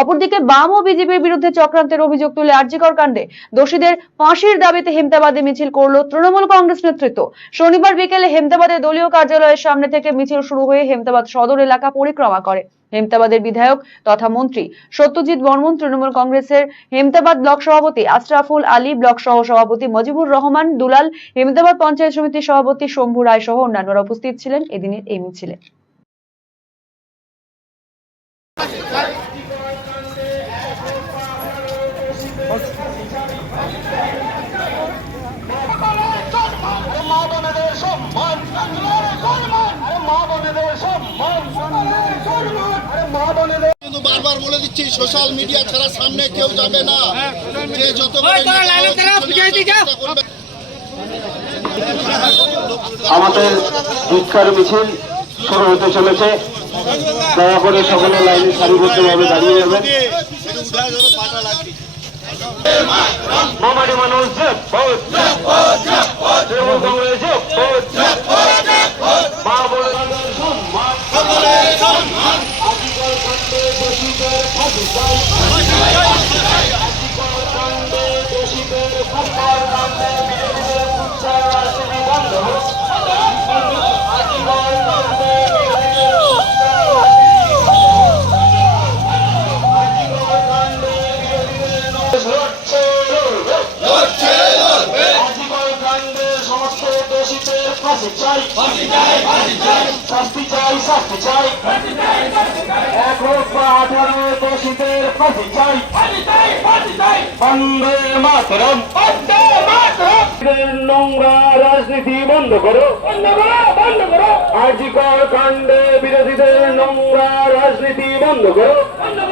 অপরদিকে বাম ও বিজেপির বিরুদ্ধে চক্রান্তের অভিযোগ তুলে আর্জিকর কাণ্ডে। দোষীদের ফাঁসির দাবিতে হেমতাবাদে মিছিল করল তৃণমূল কংগ্রেস নেতৃত্ব। শনিবার বিকেলে হেমতাবাদের দলীয় কার্যালয়ের সামনে থেকে মিছিল শুরু হয়ে হেমতাবাদ সদর এলাকা পরিক্রমা করে। হেমতাবাদের বিধায়ক তথা মন্ত্রী সত্যজিৎ বর্মন, তৃণমূল কংগ্রেসের হেমতাবাদ ব্লক সভাপতি আশরাফুল আলী, ব্লক সহ সভাপতি মজিবুর রহমান, দুলাল, হেমতাবাদ পঞ্চায়েত সমিতির সভাপতি শম্ভু রায় সহ অন্যান্যরা উপস্থিত ছিলেন এদিনের এই মিছিলে। বারবার বলে দিচ্ছি সোশ্যাল মিডিয়া ছাড়া সামনে কেউ যাবে না। যে যত। আমাদের ভিক্ষার মিছিল শুরু হতে চলেছে। দয়া করে সকলে লাইনে সারিবদ্ধভাবে দাঁড়িয়ে যাবেন মামাটি মানুষ কংগ্রেস ফাঁসি চাই শাস্তি চাই শাস্তি চাই এক হোক বা আঠারো দোষীদের ফাঁসি চাই। বন্দে মাতরম। নোংরা রাজনীতি বন্ধ করো বন্ধ করো। আজিকর কাণ্ডে বিরোধীদের নোংরা রাজনীতি বন্ধ করো। বন্ধ করো।